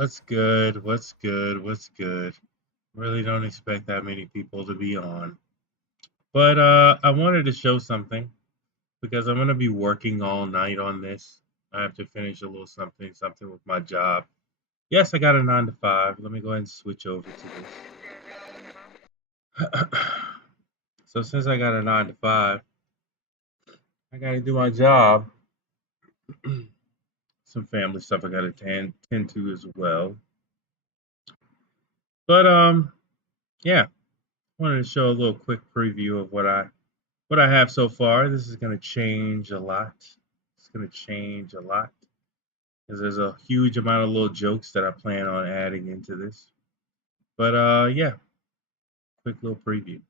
What's good? What's good? What's good? Really don't expect that many people to be on. But I wanted to show something because I'm gonna be working all night on this. I have to finish a little something with my job. Yes, I got a 9 to 5. Let me go ahead and switch over to this. So since I got a 9 to 5, I gotta do my job. Some family stuff I gotta tend to as well. But yeah, wanted to show a little quick preview of what I have so far. This is going to change a lot. It's going to change a lot because there's a huge amount of little jokes that I plan on adding into this. But yeah, quick little preview.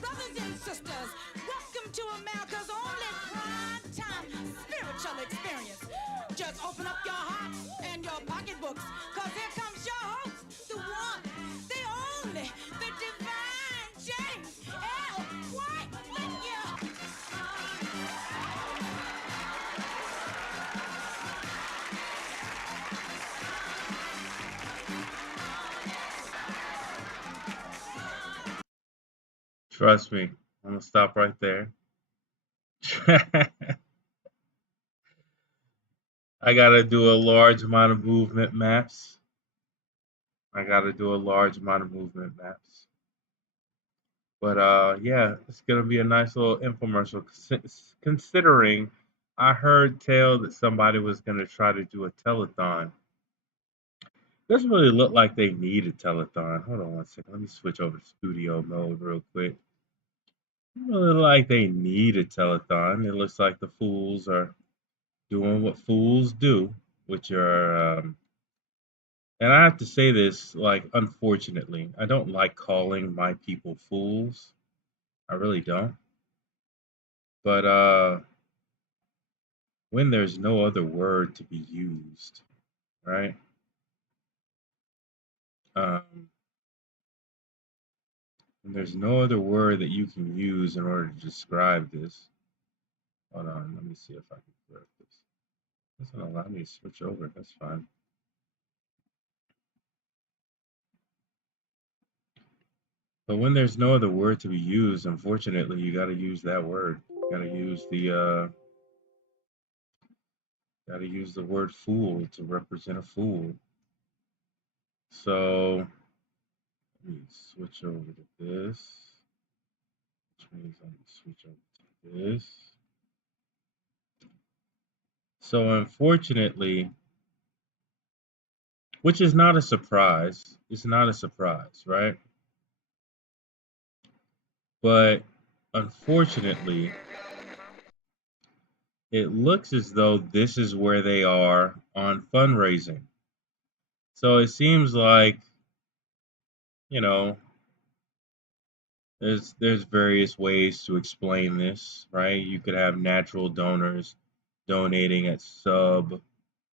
Brothers and sisters, welcome to America's only prime time spiritual experience. Just open up your hearts and your pocketbooks, cause here comes your host, the one, the only, the divine James L. White. Thank you. Trust me, I'm going to stop right there. I got to do a large amount of movement maps. I got to do a large amount of movement maps. But yeah, it's gonna be a nice little infomercial. Considering I heard tell that somebody was gonna try to do a telethon. Doesn't really look like they need a telethon. Hold on one second. Let me switch over to studio mode real quick. Doesn't really look like they need a telethon. It looks like the fools are doing what fools do, which are and I have to say this, like, unfortunately, I don't like calling my people fools. I really don't. But when there's no other word to be used, right? Um, when there's no other word that you can use in order to describe this. Hold on, let me see if I can correct this. It doesn't allow me to switch over. That's fine. But when there's no other word to be used, unfortunately, you got to use that word. You got to use the word fool to represent a fool. So let me switch over to this, which means let me switch over to this. So unfortunately, which is not a surprise. It's not a surprise, right? But unfortunately, it looks as though this is where they are on fundraising. So it seems like, you know, there's various ways to explain this, right? You could have natural donors donating at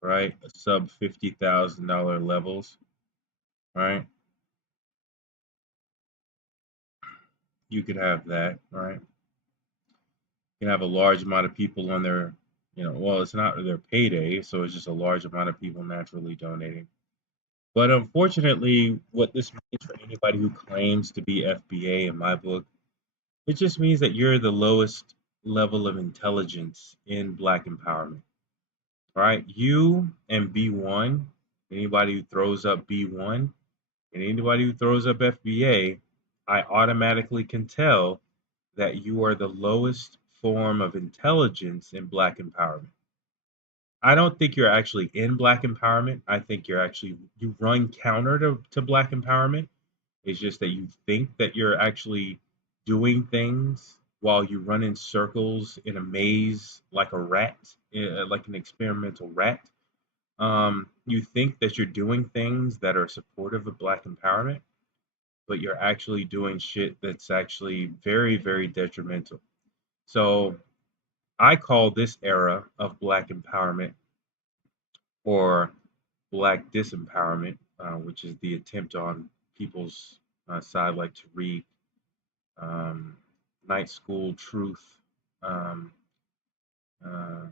right, sub $50,000 levels, right? You could have that, right? You can have a large amount of people on their, well, it's not their payday, so it's just a large amount of people naturally donating. But unfortunately, what this means for anybody who claims to be FBA in my book, it just means that you're the lowest level of intelligence in Black empowerment, right? You and B1, anybody who throws up B1, and anybody who throws up FBA, I automatically can tell that you are the lowest form of intelligence in Black empowerment. I don't think you're actually in Black empowerment. I think you run counter to Black empowerment. It's just that you think that you're actually doing things while you run in circles in a maze like a rat, like an experimental rat. You think that you're doing things that are supportive of Black empowerment, but you're actually doing shit that's actually very, very detrimental. So I call this era of Black empowerment or Black disempowerment, which is the attempt on people's side, like Tariq, um, Night School Truth. Um, uh,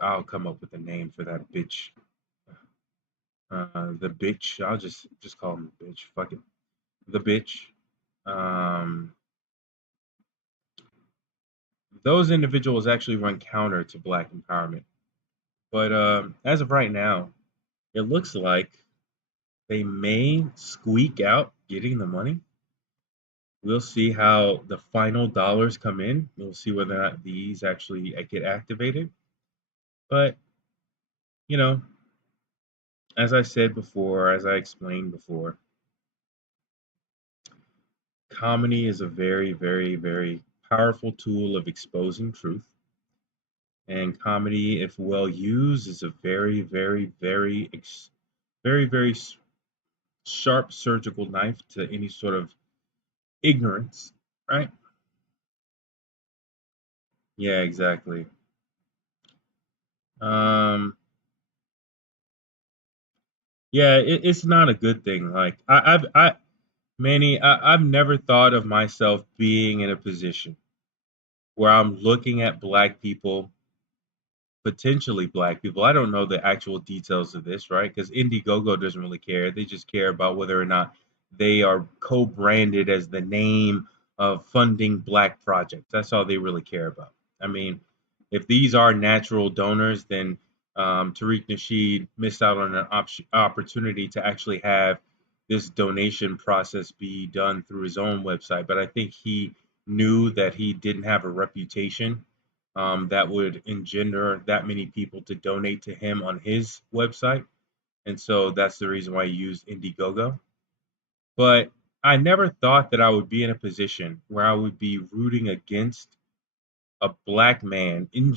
I'll come up with a name for that bitch. The bitch. I'll just call him the bitch. Fuck it. The bitch. Um, those individuals actually run counter to black empowerment. But as of right now, it looks like they may squeak out getting the money. We'll see how the final dollars come in. We'll see whether or not these actually get activated. But, you know, as I said before, as I explained before, comedy is a very, very, very powerful tool of exposing truth. And comedy, if well used, is a very, very, very, very, very sharp surgical knife to any sort of ignorance, right? Yeah, exactly. Um, yeah, it's not a good thing. Like Manny, I've never thought of myself being in a position where I'm looking at black people, potentially black people. I don't know the actual details of this, right? Because Indiegogo doesn't really care. They just care about whether or not they are co-branded as the name of funding black projects. That's all they really care about. I mean, if these are natural donors, then Tariq Nasheed missed out on an opportunity to actually have this donation process be done through his own website. But I think he knew that he didn't have a reputation that would engender that many people to donate to him on his website. And so that's the reason why he used Indiegogo. But I never thought that I would be in a position where I would be rooting against a black man in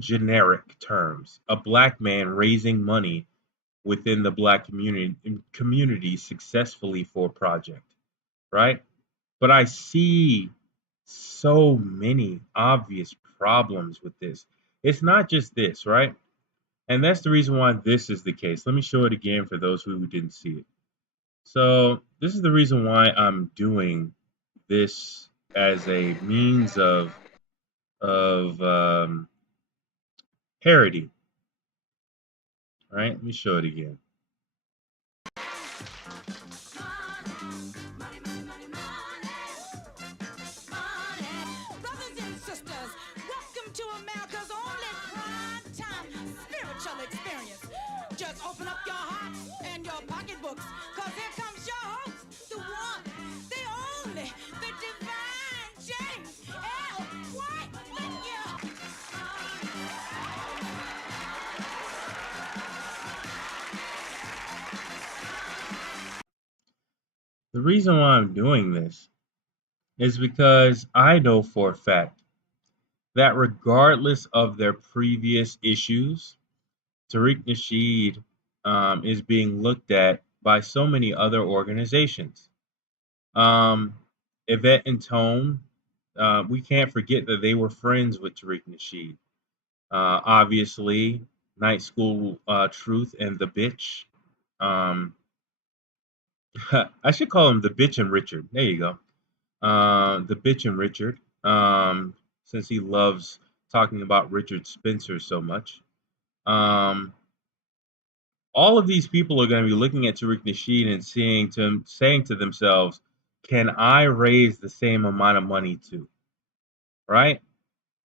generic terms, a black man raising money within the black community successfully for a project, right? But I see so many obvious problems with this. It's not just this, right? And that's the reason why this is the case. Let me show it again for those who didn't see it. So this is the reason why I'm doing this as a means of parody, right? Let me show it again. Brothers and sisters, welcome to America's only prime time spiritual experience. Just open up your hearts and your pocketbooks, cause here comes your host, the one, the only, the divine James L. White. Thank you. The reason why I'm doing this is because I know for a fact that regardless of their previous issues, Tariq Nasheed is being looked at by so many other organizations. Um, Yvette and Tone, we can't forget that they were friends with Tariq Nasheed. Obviously, Night School Truth and the Bitch. Um, I should call him the Bitch and Richard. There you go. The Bitch and Richard, since he loves talking about Richard Spencer so much. Um, all of these people are going to be looking at Tariq Nasheed and saying to themselves, "Can I raise the same amount of money too?" Right?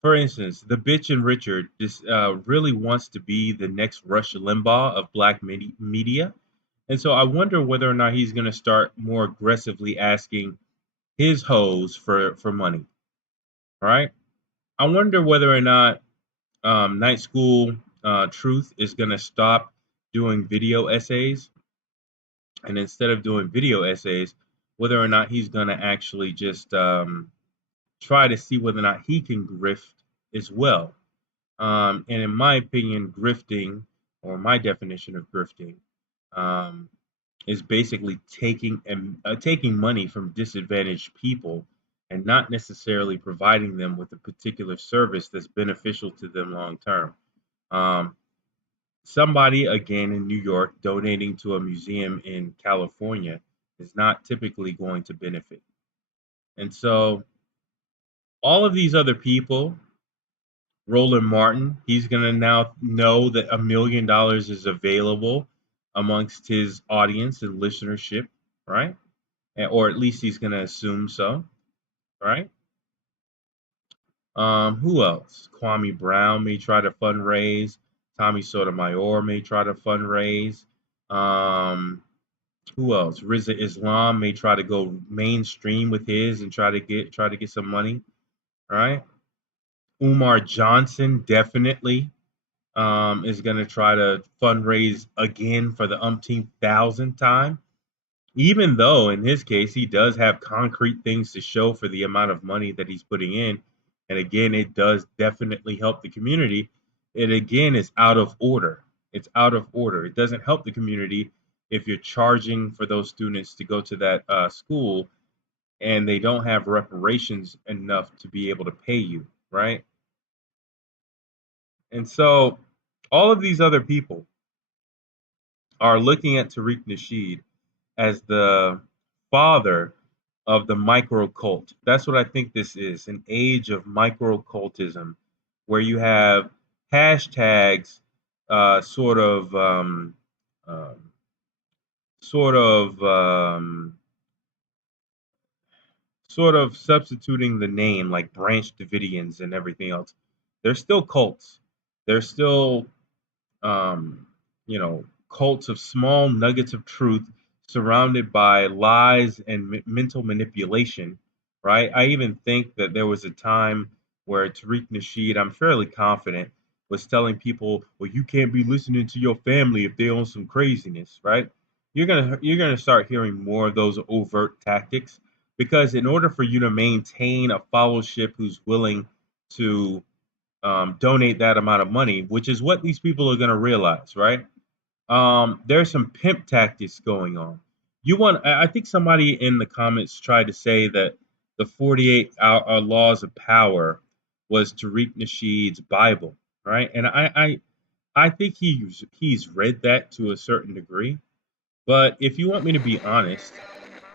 For instance, the bitch and Richard really wants to be the next Rush Limbaugh of black media, and so I wonder whether or not he's going to start more aggressively asking his hoes for money. Right? I wonder whether or not Night School Truth is going to stop doing video essays, and instead of doing video essays, whether or not he's going to actually just try to see whether or not he can grift as well. And in my opinion, grifting, or my definition of grifting, um, is basically taking money from disadvantaged people and not necessarily providing them with a particular service that's beneficial to them long term. Um, Somebody, again, in New York donating to a museum in California is not typically going to benefit. And so all of these other people, Roland Martin, he's going to now know that $1 million is available amongst his audience and listenership, right? Or at least he's going to assume so, right? Who else? Kwame Brown may try to fundraise. Tommy Sotomayor may try to fundraise. Um, who else? Riza Islam may try to go mainstream with his and try to get some money, right? Umar Johnson definitely is going to try to fundraise again for the umpteenth thousand time, even though in his case he does have concrete things to show for the amount of money that he's putting in. And again, it does definitely help the community. It again is out of order. It's out of order. It doesn't help the community if you're charging for those students to go to that school and they don't have reparations enough to be able to pay you, right? And so all of these other people are looking at Tariq Nasheed as the father of the micro cult. That's what I think this is, an age of micro cultism, where you have hashtags sort of um, sort of um, sort of substituting the name like Branch Davidians and everything else. They're still cults. They're still um, cults of small nuggets of truth surrounded by lies and mental manipulation, right? I even think that there was a time where Tariq Nasheed, I'm fairly confident, was telling people, well, you can't be listening to your family if they own some craziness, right? You're gonna start hearing more of those overt tactics because in order for you to maintain a followership who's willing to donate that amount of money, which is what these people are going to realize, right? There's some pimp tactics going on. I think somebody in the comments tried to say that the 48 laws of power was Tariq Nasheed's Bible, right? And I think he's read that to a certain degree. But if you want me to be honest,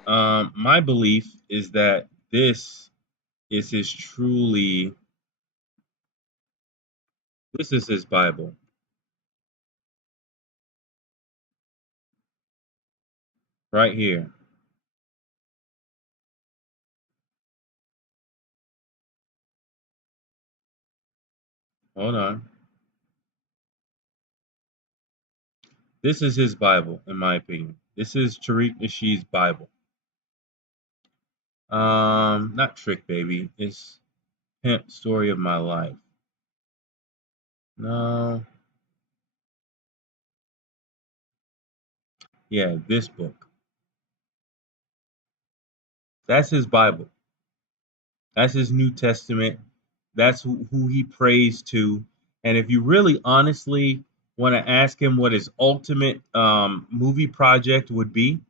my belief is that this is his Bible right here. Hold on. This is his Bible, in my opinion. This is Tariq Nasheed's Bible. Not Trick Baby. It's Pimp Story of My Life. No. Yeah, this book. That's his Bible. That's his New Testament. That's who he prays to. And if you really honestly want to ask him what his ultimate movie project would be,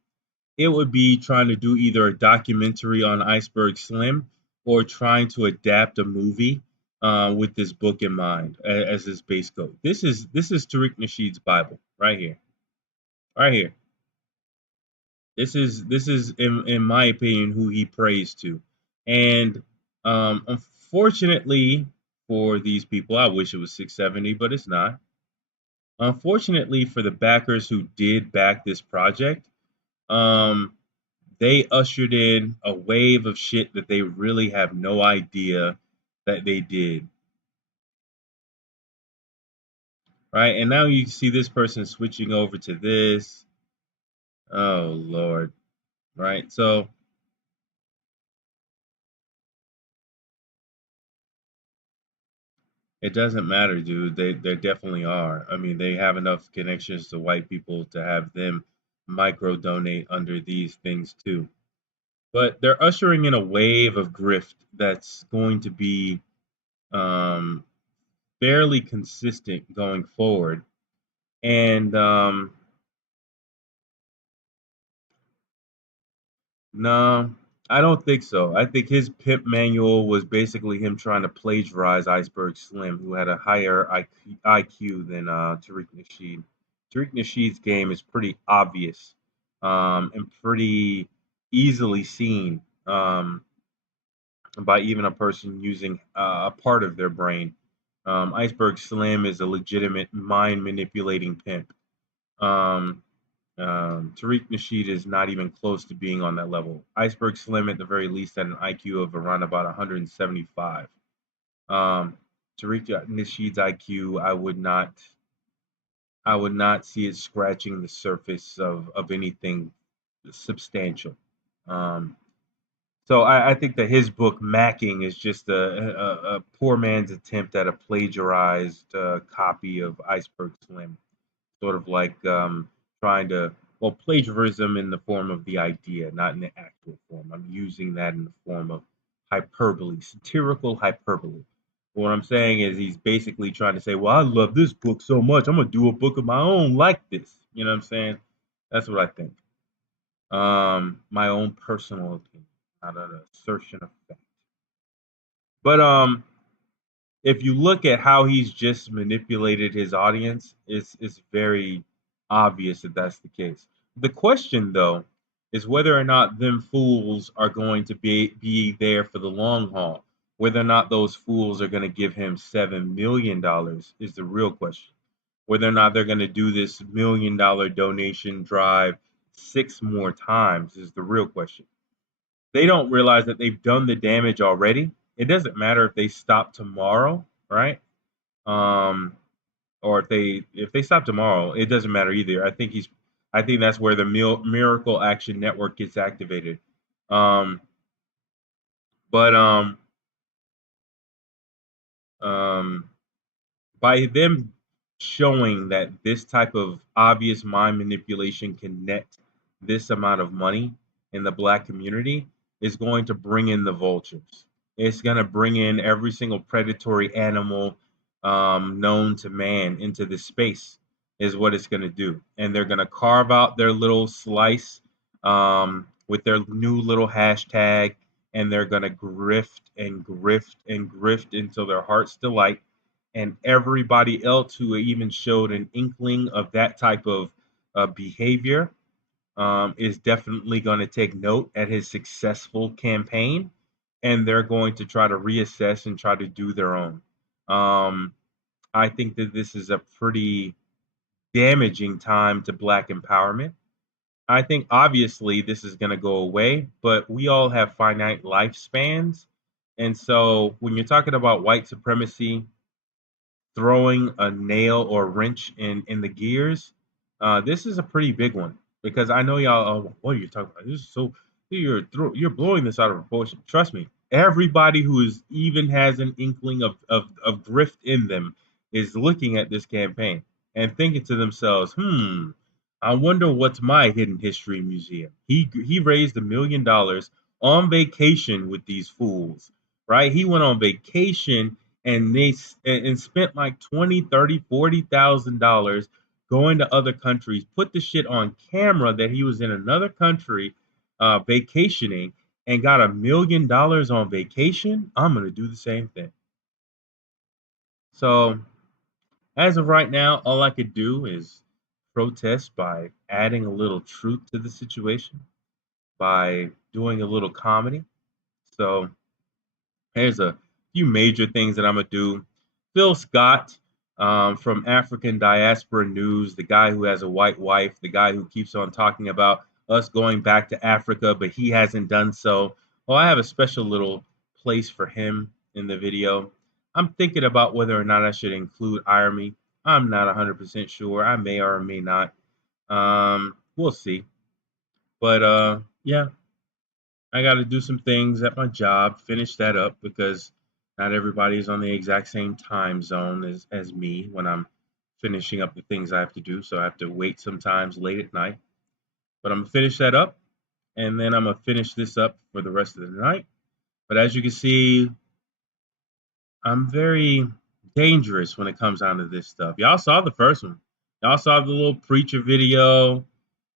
it would be trying to do either a documentary on Iceberg Slim or trying to adapt a movie with this book in mind as his base coat. This is Tariq Nasheed's Bible right here, right here. This is in my opinion who he prays to, and unfortunately for these people, I wish it was 670, but it's not. Unfortunately for the backers who did back this project, um, they ushered in a wave of shit that they really have no idea that they did. Right? And now you see this person switching over to this. Oh Lord. Right? So it doesn't matter, dude. They definitely are. I mean, they have enough connections to white people to have them micro donate under these things too. But they're ushering in a wave of grift that's going to be um, fairly consistent going forward. And no, I don't think so. I think his pimp manual was basically him trying to plagiarize Iceberg Slim, who had a higher IQ than Tariq Nasheed. Tariq Nasheed's game is pretty obvious and pretty easily seen. by even a person using a part of their brain. Iceberg Slim is a legitimate mind manipulating pimp. Um, Tariq Nasheed is not even close to being on that level. Iceberg Slim, at the very least, had an IQ of around about 175. Um, Tariq Nasheed's IQ, I would not see it scratching the surface of anything substantial. Um, so I think that his book Macking is just a poor man's attempt at a plagiarized copy of Iceberg Slim, sort of like trying to, well, plagiarism in the form of the idea, not in the actual form. I'm using that in the form of hyperbole, satirical hyperbole. What I'm saying is he's basically trying to say, well, I love this book so much, I'm gonna do a book of my own like this. You know what I'm saying? That's what I think. My own personal opinion, not an assertion of fact. But if you look at how he's just manipulated his audience, it's very obvious that that's the case. The question, though, is whether or not them fools are going to be there for the long haul. Whether or not those fools are going to give him $7 million is the real question. Whether or not they're going to do this $1 million donation drive 6 more times is the real question. They don't realize that they've done the damage already. It doesn't matter if they stop tomorrow, right? Um, or if they stop tomorrow, it doesn't matter either. I think that's where the Miracle Action Network gets activated. Um, but um, by them showing that this type of obvious mind manipulation can net this amount of money in the black community is going to bring in the vultures. It's going to bring in every single predatory animal known to man into this space, is what it's going to do. And they're going to carve out their little slice with their new little hashtag, and they're going to grift and grift and grift until their heart's delight, and everybody else who even showed an inkling of that type of behavior is definitely going to take note at his successful campaign, and they're going to try to reassess and try to do their own. Um, I think that this is a pretty damaging time to Black empowerment. I think obviously this is going to go away, but we all have finite lifespans. And so when you're talking about white supremacy, throwing a nail or wrench in the gears, this is a pretty big one because I know y'all. Oh, what are you talking about? This is so you're blowing this out of proportion. Trust me, everybody who is even has an inkling of grift in them is looking at this campaign and thinking to themselves, I wonder what's my hidden history museum. He raised $1 million on vacation with these fools, right? He went on vacation and and spent like 20, 30, 40,000 dollars going to other countries, put the shit on camera that he was in another country vacationing, and got $1 million on vacation. I'm gonna do the same thing. So as of right now, all I could do is protest by adding a little truth to the situation, by doing a little comedy. So here's a few major things that I'm gonna do. Phil Scott from African Diaspora News, the guy who has a white wife, the guy who keeps on talking about us going back to Africa, but he hasn't done so. Well, I have a special little place for him in the video. I'm thinking about whether or not I should include Irony. I'm not 100% sure. I may or may not. We'll see. But yeah, I got to do some things at my job, finish that up because not everybody is on the exact same time zone as me when I'm finishing up the things I have to do. So I have to wait sometimes late at night. But I'm going to finish that up and then I'm going to finish this up for the rest of the night. But as you can see, I'm very dangerous when it comes down to this stuff. Y'all saw the first one. Y'all saw the little preacher video.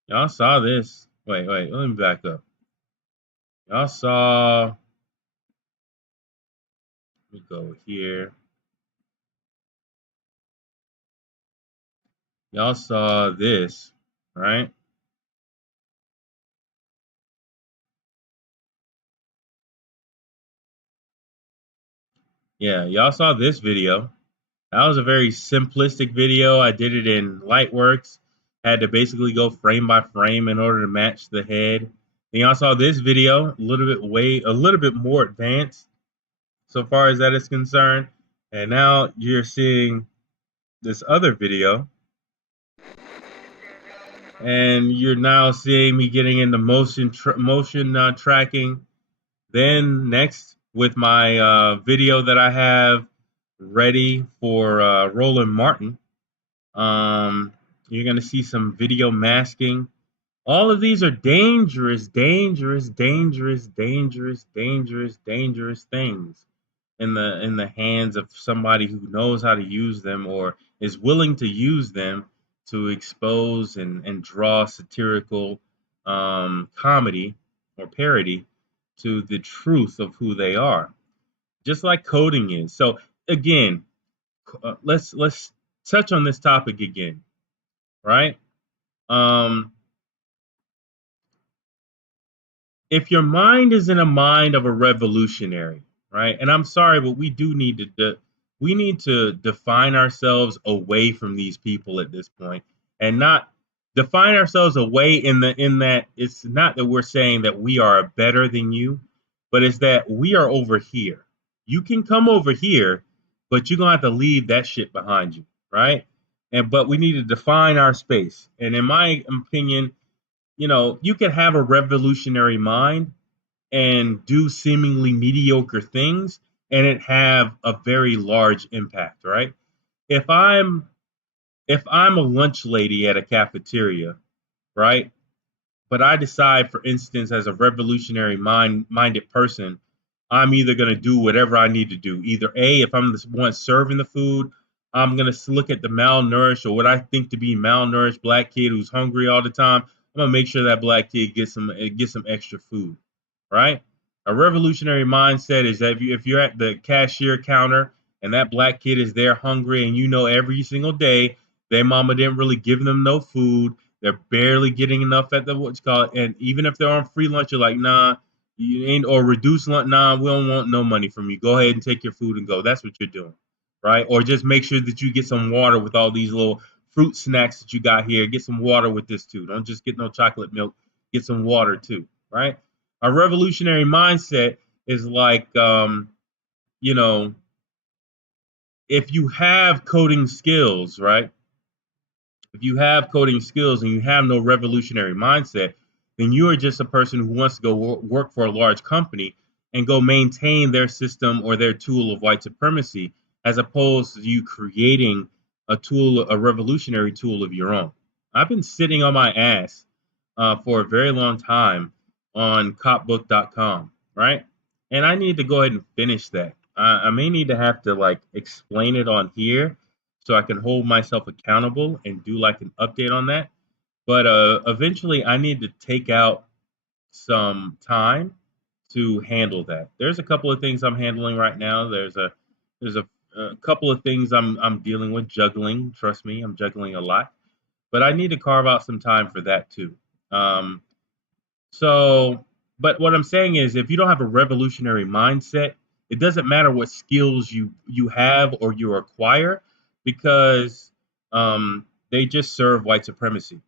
Y'all saw this. Wait, let me back up. Y'all saw, let me go here. Y'all saw this, right? Yeah, y'all saw this video. That was a very simplistic video. I did it in Lightworks. Had to basically go frame by frame in order to match the head. Then y'all saw this video, a little bit more advanced so far as that is concerned. And now you're seeing this other video, and you're now seeing me getting into motion tracking. Then next, with my video that I have ready for Roland Martin, you're gonna see some video masking. All of these are dangerous, dangerous, dangerous, dangerous, dangerous, dangerous things in the hands of somebody who knows how to use them or is willing to use them to expose and draw satirical comedy or parody to the truth of who they are, just like coding is. So again, let's touch on this topic again, right? Um, if your mind is in a mind of a revolutionary, right? And I'm sorry, but we need to define ourselves away from these people at this point, and not define ourselves away in that it's not that we're saying that we are better than you, but it's that we are over here. You can come over here, but you're gonna have to leave that shit behind you, right? And but we need to define our space. And in my opinion, you can have a revolutionary mind and do seemingly mediocre things and it have a very large impact, right? If I'm if I'm a lunch lady at a cafeteria, right? But I decide, for instance, as a revolutionary minded person, I'm either going to do whatever I need to do. Either A, if I'm the one serving the food, I'm going to look at the malnourished or what I think to be malnourished black kid who's hungry all the time. I'm going to make sure that black kid gets some extra food, right? A revolutionary mindset is that if you're at the cashier counter and that black kid is there hungry and you know every single day their mama didn't really give them no food, they're barely getting enough at the what's called, and even if they're on free lunch, you're like, nah, you ain't or reduced lunch. Nah, we don't want no money from you. Go ahead and take your food and go. That's what you're doing, right? Or just make sure that you get some water with all these little fruit snacks that you got here. Get some water with this too. Don't just get no chocolate milk. Get some water too, right? A revolutionary mindset is like, you know, if you have coding skills, right? If you have coding skills and you have no revolutionary mindset, then you are just a person who wants to go work for a large company and go maintain their system or their tool of white supremacy, as opposed to you creating a revolutionary tool of your own. I've been sitting on my ass for a very long time on copbook.com, right? And I need to go ahead and finish that. I may need to have to like explain it on here so I can hold myself accountable and do like an update on that. But eventually, I need to take out some time to handle that. There's a couple of things I'm handling right now. There's a couple of things I'm dealing with juggling. Trust me, I'm juggling a lot. But I need to carve out some time for that too. Um, so, but what I'm saying is, if you don't have a revolutionary mindset, it doesn't matter what skills you have or you acquire, because they just serve white supremacy.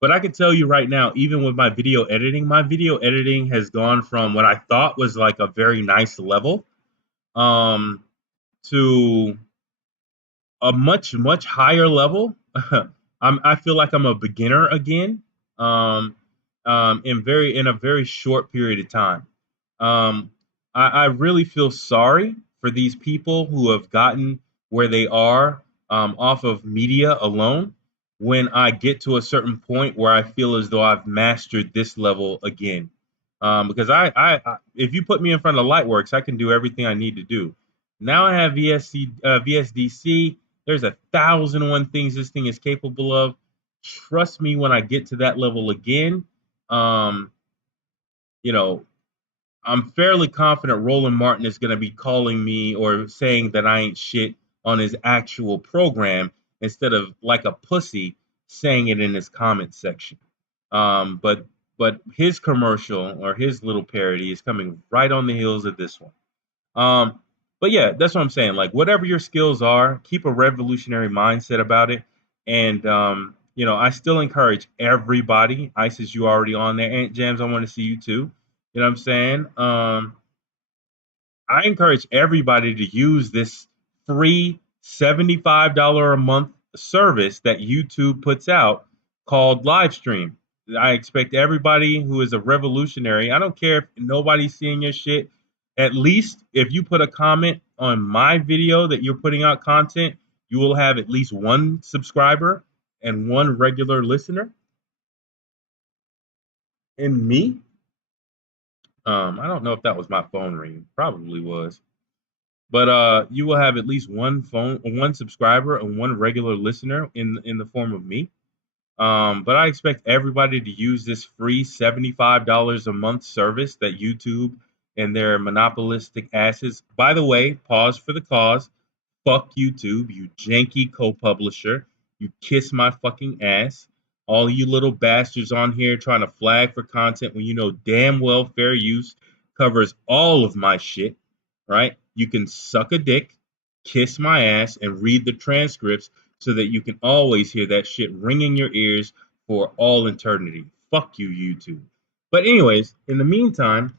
But I can tell you right now, even with my video editing has gone from what I thought was like a very nice level um, to a much higher level. I feel like I'm a beginner again. Um, in a very short period of time. Um, I really feel sorry for these people who have gotten where they are off of media alone. When I get to a certain point where I feel as though I've mastered this level again, because if you put me in front of Lightworks, I can do everything I need to do. Now I have VSDC. There's 1,001 things this thing is capable of. Trust me, when I get to that level again, um, you know, I'm fairly confident Roland Martin is going to be calling me or saying that I ain't shit on his actual program instead of like a pussy saying it in his comment section. But his commercial or his little parody is coming right on the heels of this one. Um, But yeah, that's what I'm saying. Like whatever your skills are, keep a revolutionary mindset about it. And I still encourage everybody. Isis, you already on there. Aunt Jams, I want to see you too. You know what I'm saying? I encourage everybody to use this free $75 a month service that YouTube puts out called Livestream. I expect everybody who is a revolutionary, I don't care if nobody's seeing your shit, at least if you put a comment on my video that you're putting out content, you will have at least one subscriber and one regular listener. And me, I don't know if that was my phone ringing. Probably was. But you will have at least one subscriber and one regular listener in the form of me. But I expect everybody to use this free $75 a month service that YouTube and their monopolistic asses. By the way, pause for the cause. Fuck YouTube, you janky co-publisher. You kiss my fucking ass. All you little bastards on here trying to flag for content when you know damn well fair use covers all of my shit, right? You can suck a dick, kiss my ass, and read the transcripts so that you can always hear that shit ringing your ears for all eternity. Fuck you, YouTube. But anyways, in the meantime,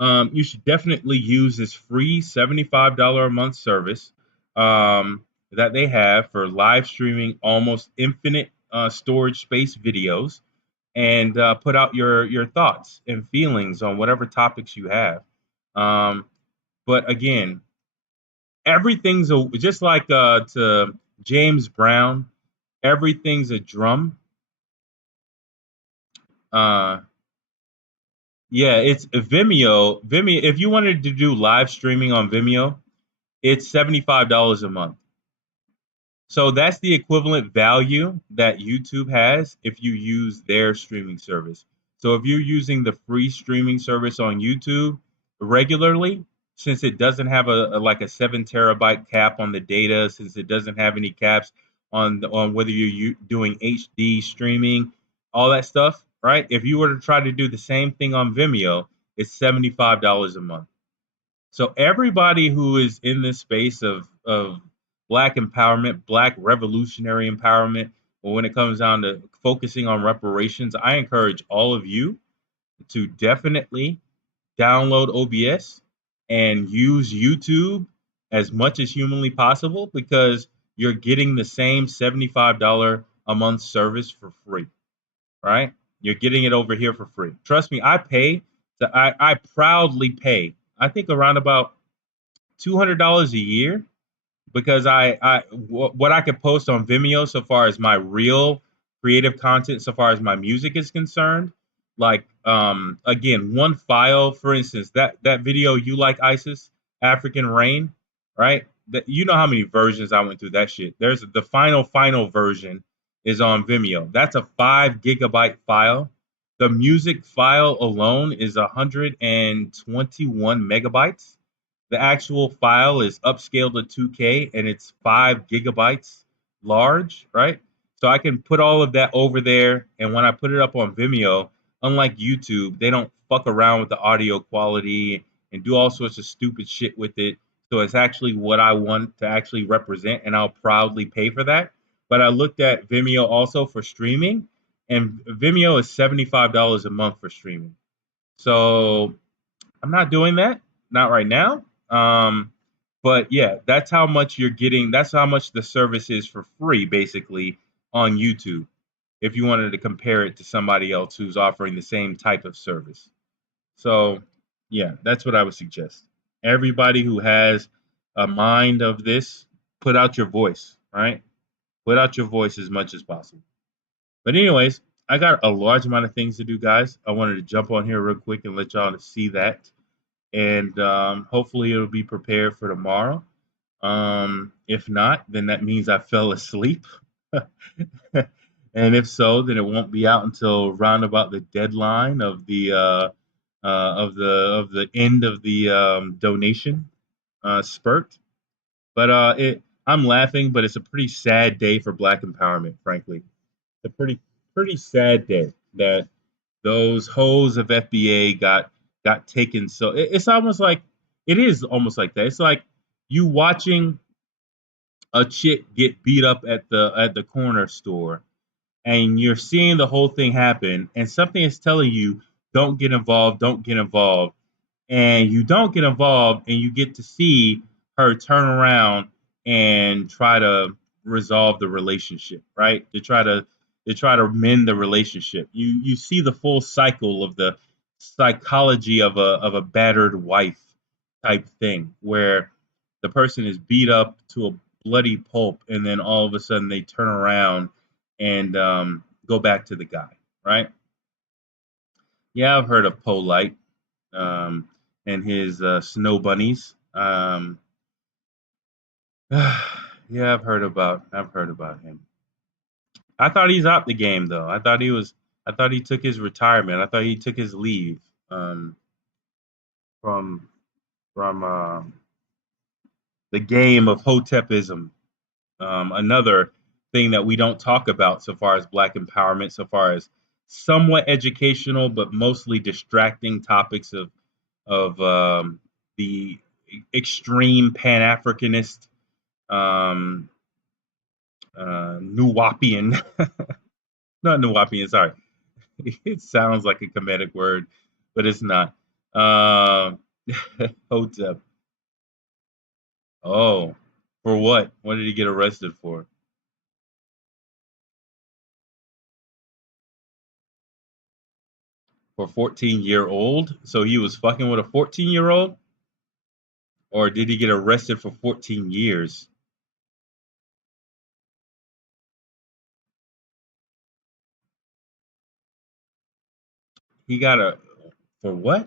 you should definitely use this free $75 a month service that they have for live streaming almost infinite storage space videos and put out your thoughts and feelings on whatever topics you have. Um, but again, everything's just like to James Brown, everything's a drum. Uh, yeah, it's Vimeo. Vimeo. If you wanted to do live streaming on Vimeo, it's $75 a month. So that's the equivalent value that YouTube has if you use their streaming service. So if you're using the free streaming service on YouTube regularly, since it doesn't have like a 7 terabyte cap on the data, since it doesn't have any caps on whether you're doing HD streaming, all that stuff, right? If you were to try to do the same thing on Vimeo, it's $75 a month. So everybody who is in this space of black empowerment, black revolutionary empowerment, or when it comes down to focusing on reparations, I encourage all of you to definitely download OBS and use YouTube as much as humanly possible because you're getting the same $75 a month service for free, right? You're getting it over here for free. Trust me, I proudly pay. I think around about $200 a year because what I could post on Vimeo so far as my real creative content, so far as my music is concerned, like again, one file, for instance, that video you like, Isis, African Rain, right? That you know how many versions I went through that shit. There's the final version is on Vimeo. That's a 5 GB file. The music file alone is 121 megabytes. The actual file is upscaled to 2K and it's 5 GB large, right? So I can put all of that over there. And when I put it up on Vimeo, unlike YouTube, they don't fuck around with the audio quality and do all sorts of stupid shit with it. So it's actually what I want to actually represent, and I'll proudly pay for that. But I looked at Vimeo also for streaming, and Vimeo is $75 a month for streaming. So I'm not doing that, not right now. But yeah, that's how much you're getting. That's how much the service is for free, basically, on YouTube. If you wanted to compare it to somebody else who's offering the same type of service. So yeah, that's what I would suggest. Everybody who has a mind of this, put out your voice, right? Put out your voice as much as possible. But anyways, I got a large amount of things to do, guys. I wanted to jump on here real quick and let y'all see that. And hopefully it'll be prepared for tomorrow. If not, then that means I fell asleep. And if so, then it won't be out until round about the deadline of the end of the donation spurt. But I'm laughing, but it's a pretty sad day for Black empowerment, frankly. It's a pretty sad day that those hoes of FBA got taken. So it's almost like it is almost like that. It's like You watching a chick get beat up at the corner store, and you're seeing the whole thing happen, and something is telling you, don't get involved, don't get involved, and you don't get involved, and you get to see her turn around and try to resolve the relationship, right? To try to mend the relationship. You see the full cycle of the psychology of a battered wife type thing, where the person is beat up to a bloody pulp, and then all of a sudden they turn around and go back to the guy, right? Yeah, I've heard of Polite, um, and his snow bunnies. Yeah, I've heard about him. I thought he's out the game though. I thought he took his retirement. I thought he took his leave um, from from the game of Hotepism. Another thing that we don't talk about so far as Black empowerment, so far as somewhat educational but mostly distracting topics of the extreme Pan Africanist, um, Nuwapian, not Nuwapian, sorry. It sounds like a comedic word, but it's not. Uh, Hotep. Oh, for what? What did he get arrested for? For 14-year-old? So he was fucking with a 14-year-old? Or did he get arrested for 14 years? He got a for what?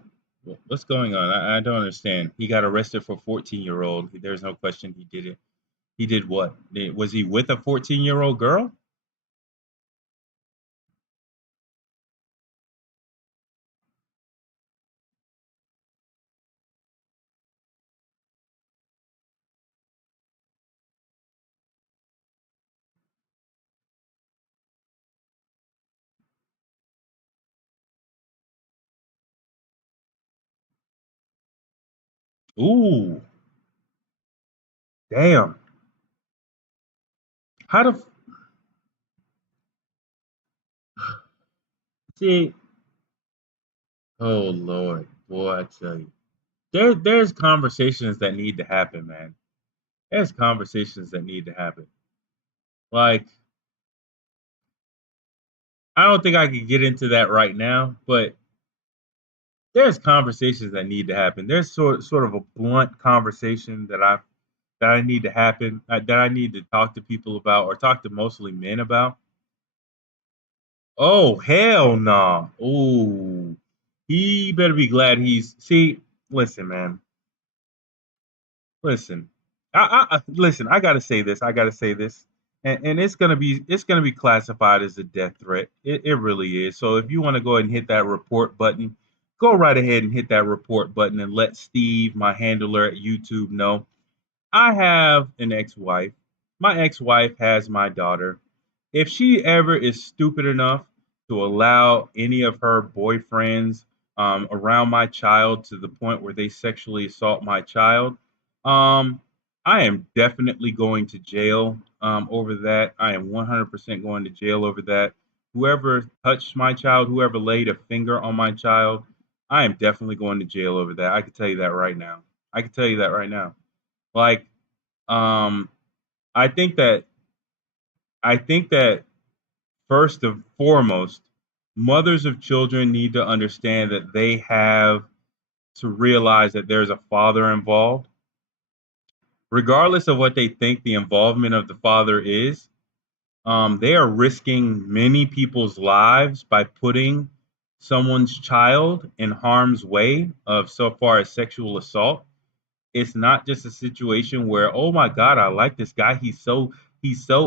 What's going on? I don't understand. He got arrested for 14-year-old. There's no question he did it. He did what? Was he with a 14-year-old girl? Ooh, damn. How the see? Oh Lord, boy, I tell you, there's conversations that need to happen, man. There's conversations that need to happen. Like, I don't think I could get into that right now, but there's conversations that need to happen. There's sort of a blunt conversation that I need to happen, that I need to talk to people about, or talk to mostly men about. Oh hell nah. Ooh, he better be glad he's. See, listen, man. Listen, listen. I gotta say this. I gotta say this, and it's gonna be classified as a death threat. It really is. So if you want to go ahead and hit that report button, go right ahead and hit that report button and let Steve, my handler at YouTube, know. I have an ex-wife. My ex-wife has my daughter. If she ever is stupid enough to allow any of her boyfriends around my child to the point where they sexually assault my child, um, I am definitely going to jail over that. I am 100% going to jail over that. Whoever touched my child, whoever laid a finger on my child, I am definitely going to jail over that. I can tell you that right now. I can tell you that right now. Like, um, I think that I think that first and foremost, mothers of children need to understand that they have to realize that there's a father involved, regardless of what they think the involvement of the father is. They are risking many people's lives by putting someone's child in harm's way of so far as sexual assault. It's not just a situation where, oh my God, I like this guy. He's so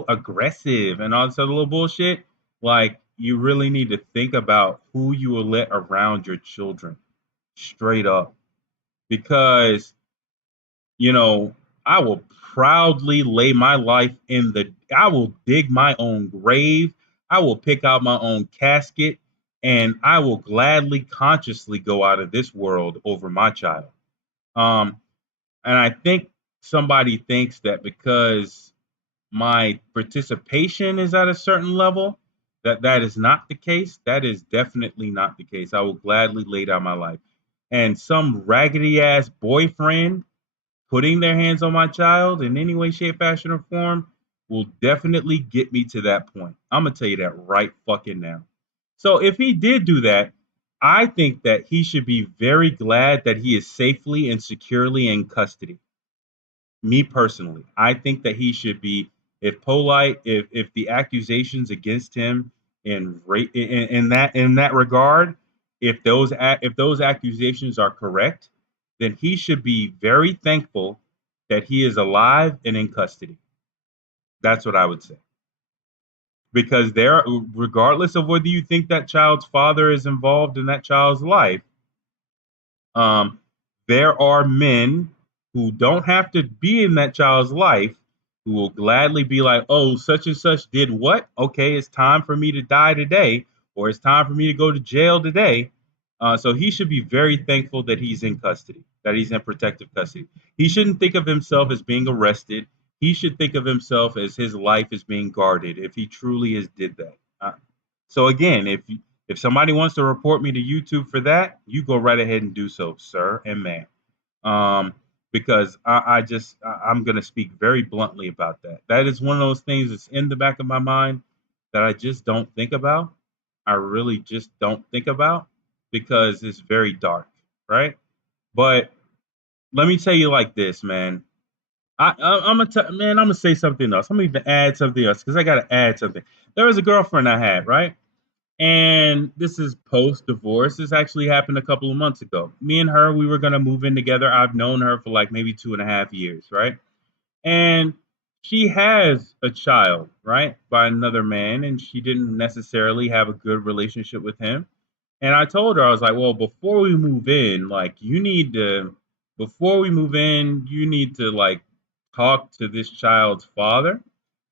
aggressive and all this other little bullshit. Like, you really need to think about who you will let around your children, straight up. Because, you know, I will proudly lay my life in the I will dig my own grave. I will pick out my own casket, and I will gladly consciously go out of this world over my child. Um, and I think somebody thinks that because my participation is at a certain level, that is not the case. That is definitely not the case. I will gladly lay down my life. And some raggedy ass boyfriend putting their hands on my child in any way, shape, fashion, or form will definitely get me to that point. I'm gonna tell you that right fucking now. So if he did do that, I think that he should be very glad that he is safely and securely in custody. Me personally, I think that he should be, if Polite, if the accusations against him in that regard, if those accusations are correct, then he should be very thankful that he is alive and in custody. That's what I would say. Because there, regardless of whether you think that child's father is involved in that child's life, um, there are men who don't have to be in that child's life who will gladly be like, oh, such and such did what? Okay, it's time for me to die today, or it's time for me to go to jail today. So he should be very thankful that he's in custody, that he's in protective custody. He shouldn't think of himself as being arrested. He should think of himself as his life is being guarded if he truly has did that. So again, if somebody wants to report me to YouTube for that, you go right ahead and do so, sir and ma'am. Because I'm gonna speak very bluntly about that. That is one of those things that's in the back of my mind that I just don't think about. I really just don't think about because it's very dark, right? But let me tell you like this, man. I'm gonna say something else. I'm gonna even add something else because I gotta add something. There was a girlfriend I had, right? And this is post divorce. This actually happened a couple of months ago. Me and her, we were going to move in together. I've known her for like maybe 2.5 years, right? And she has a child, right, by another man, and she didn't necessarily have a good relationship with him. And I told her, I was like, well, before we move in, like, before we move in, you need to, like, talk to this child's father.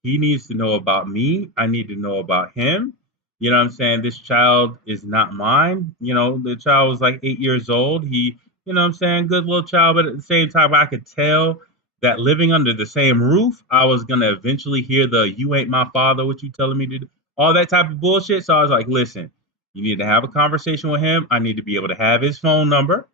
He needs to know about me. I need to know about him. You know what I'm saying? This child is not mine. You know, the child was like 8 years old. You know what I'm saying? Good little child. But at the same time, I could tell that living under the same roof, I was going to eventually hear the, you ain't my father, what you telling me to do? All that type of bullshit. So I was like, listen, you need to have a conversation with him. I need to be able to have his phone number.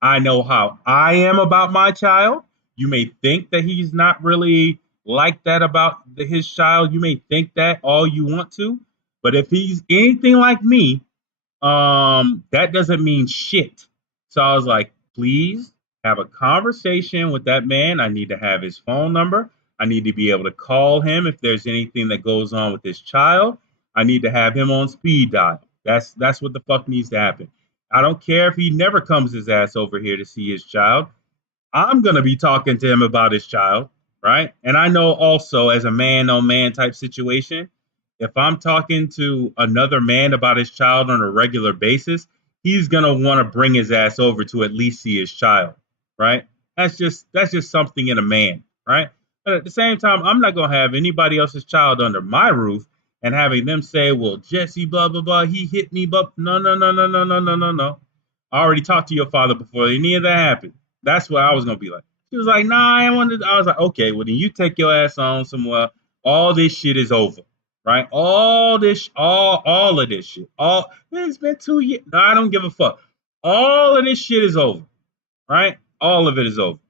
I know how I am about my child. You may think that he's not really like that about his child. You may think that all you want to, but if he's anything like me, that doesn't mean shit. So I was like, please have a conversation with that man. I need to have his phone number. I need to be able to call him if there's anything that goes on with his child. I need to have him on speed dial. That's what the fuck needs to happen. I don't care if he never comes his ass over here to see his child. I'm gonna be talking to him about his child, right? And I know also as a man on man type situation, if I'm talking to another man about his child on a regular basis, he's gonna want to bring his ass over to at least see his child, right? That's just something in a man, right? But at the same time, I'm not gonna have anybody else's child under my roof and having them say, "Well, Jesse, blah blah blah, he hit me," but no, no, no, no, no, no, no, no, no. I already talked to your father before any of that happened. That's what I was gonna be like. She was like, "Nah, I wanted." I was like, "Okay, well then you take your ass on somewhere. All this shit is over, right? All of this shit. All it's been 2 years. No, I don't give a fuck. All of this shit is over, right? All of it is over.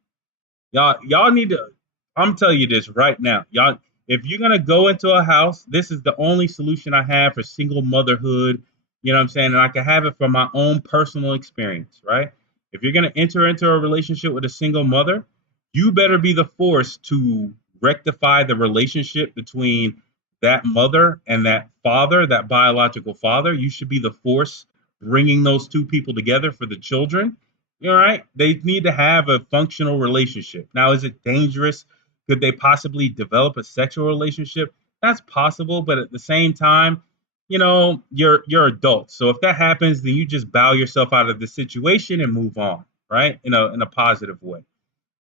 Y'all need to. I'm telling you this right now, y'all. If you're gonna go into a house, this is the only solution I have for single motherhood. You know what I'm saying? And I can have it from my own personal experience, right? If you're gonna enter into a relationship with a single mother, you better be the force to rectify the relationship between that mother and that father, that biological father. You should be the force bringing those two people together for the children. All right, they need to have a functional relationship. Now, is it dangerous? Could they possibly develop a sexual relationship? That's possible, but at the same time, you're adults. So if that happens, then you just bow yourself out of the situation and move on, right? In a positive way.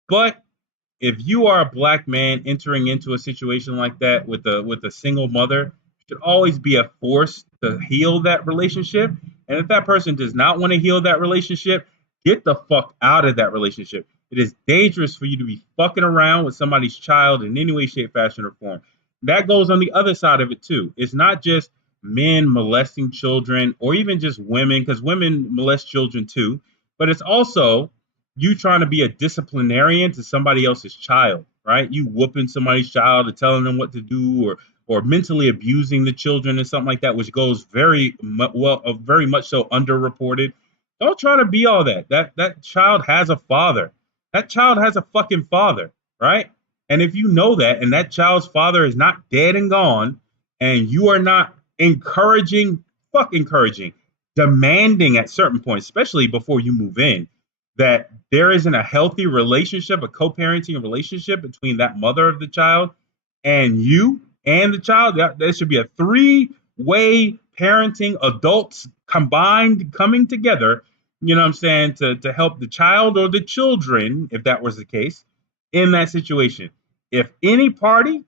But if you are a black man entering into a situation like that with a single mother, you should always be a force to heal that relationship. And if that person does not want to heal that relationship, get the fuck out of that relationship. It is dangerous for you to be fucking around with somebody's child in any way, shape, fashion, or form. That goes on the other side of it too. It's not just men molesting children or even just women, because women molest children too, but it's also you trying to be a disciplinarian to somebody else's child, right? You whooping somebody's child or telling them what to do, or mentally abusing the children and something like that, which goes very much so underreported. Don't try to be all that. That child has a father. That child has a fucking father, right? And if you know that, and that child's father is not dead and gone, and you are not encouraging, demanding at certain points, especially before you move in, that there isn't a healthy relationship, a co-parenting relationship between that mother of the child and you and the child. There should be a three-way parenting, adults combined coming together, you know what I'm saying, to help the child or the children, if that was the case, in that situation. If any party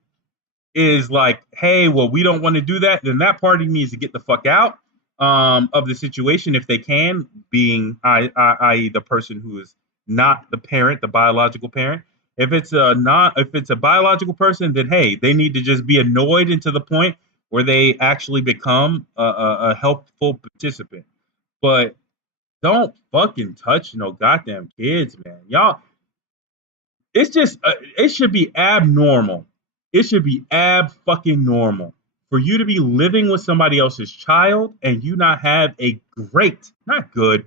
is like, hey, well, we don't want to do that, then that party needs to get the fuck out of the situation if they can, being i.e. the person who is not the parent, the biological parent. If it's a biological person, then hey, they need to just be annoyed into the point where they actually become a helpful participant. But don't fucking touch no goddamn kids, man. Y'all, it's just it should be abnormal. It should be ab fucking normal for you to be living with somebody else's child and you not have a great, not good,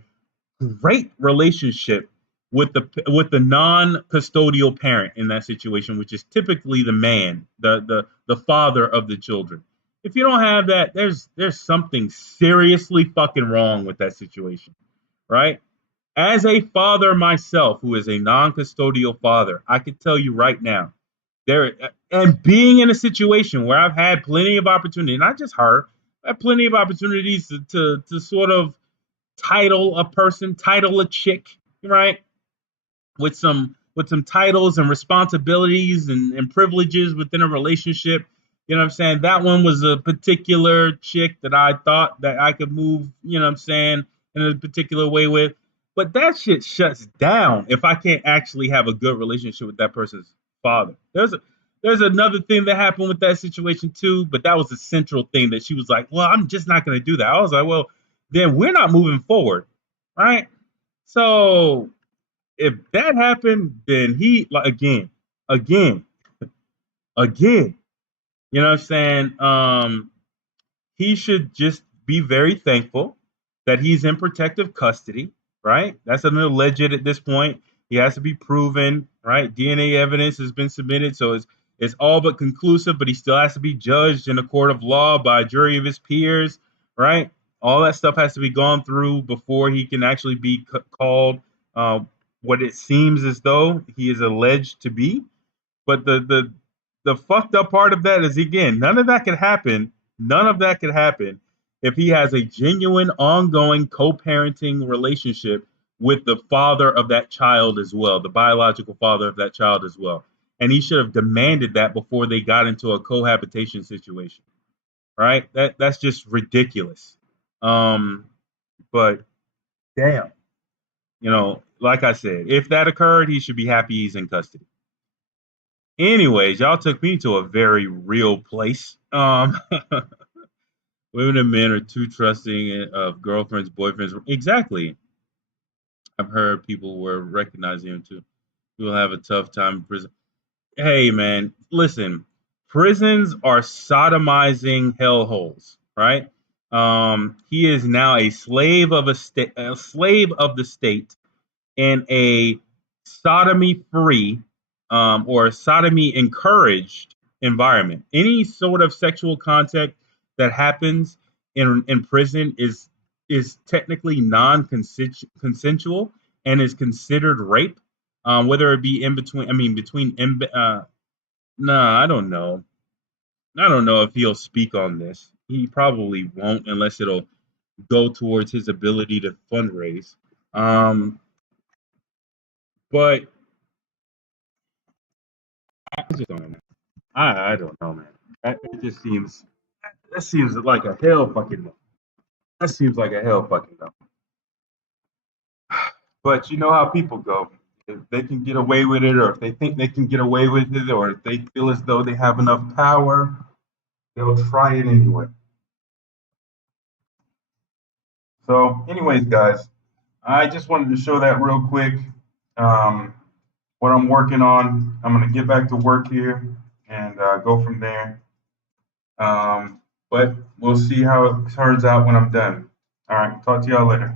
great relationship with the non-custodial parent in that situation, which is typically the man, the father of the children. If you don't have that, there's something seriously fucking wrong with that situation, right? As a father myself, who is a non-custodial father, I can tell you right now, there and being in a situation where I've had plenty of opportunity, not just her, I have plenty of opportunities to sort of title a person, title a chick, right? With some titles and responsibilities and privileges within a relationship. You know what I'm saying? That one was a particular chick that I thought that I could move, you know what I'm saying, in a particular way with. But that shit shuts down if I can't actually have a good relationship with that person's father. There's another thing that happened with that situation too, but that was the central thing that she was like, "Well, I'm just not going to do that." I was like, "Well, then we're not moving forward, right?" So if that happened, then he like again, again. You know what I'm saying? He should just be very thankful that he's in protective custody, right? That's an alleged at this point. He has to be proven, right? DNA evidence has been submitted, so it's all but conclusive, but he still has to be judged in a court of law by a jury of his peers, right? All that stuff has to be gone through before he can actually be called uh, what it seems as though he is alleged to be. But the fucked up part of that is again, none of that could happen. None of that could happen if he has a genuine, ongoing co-parenting relationship with the father of that child as well, the biological father of that child as well. And he should have demanded that before they got into a cohabitation situation. Right? That's just ridiculous. Um, but damn, like I said, if that occurred, he should be happy he's in custody. Anyways, y'all took me to a very real place. Women and men are too trusting of girlfriends, boyfriends. Exactly. I've heard people were recognizing him too. He will have a tough time in prison. Hey, man, listen. Prisons are sodomizing hellholes, right? He is now a slave of the state, in a sodomy free or sodomy encouraged environment. Any sort of sexual contact that happens in prison is technically non-consensual and is considered rape, whether it be in between. I mean, no, I don't know. I don't know if he'll speak on this. He probably won't unless it'll go towards his ability to fundraise. Um, but I just don't know. I don't know, man. It just seems that seems like a hell fucking no. That seems like a hell fucking no. But you know how people go. If they can get away with it, or if they think they can get away with it, or if they feel as though they have enough power, they'll try it anyway. So, anyways, guys, I just wanted to show that real quick. Um, what I'm working on. I'm gonna get back to work here and go from there. But we'll see how it turns out when I'm done. All right, talk to y'all later.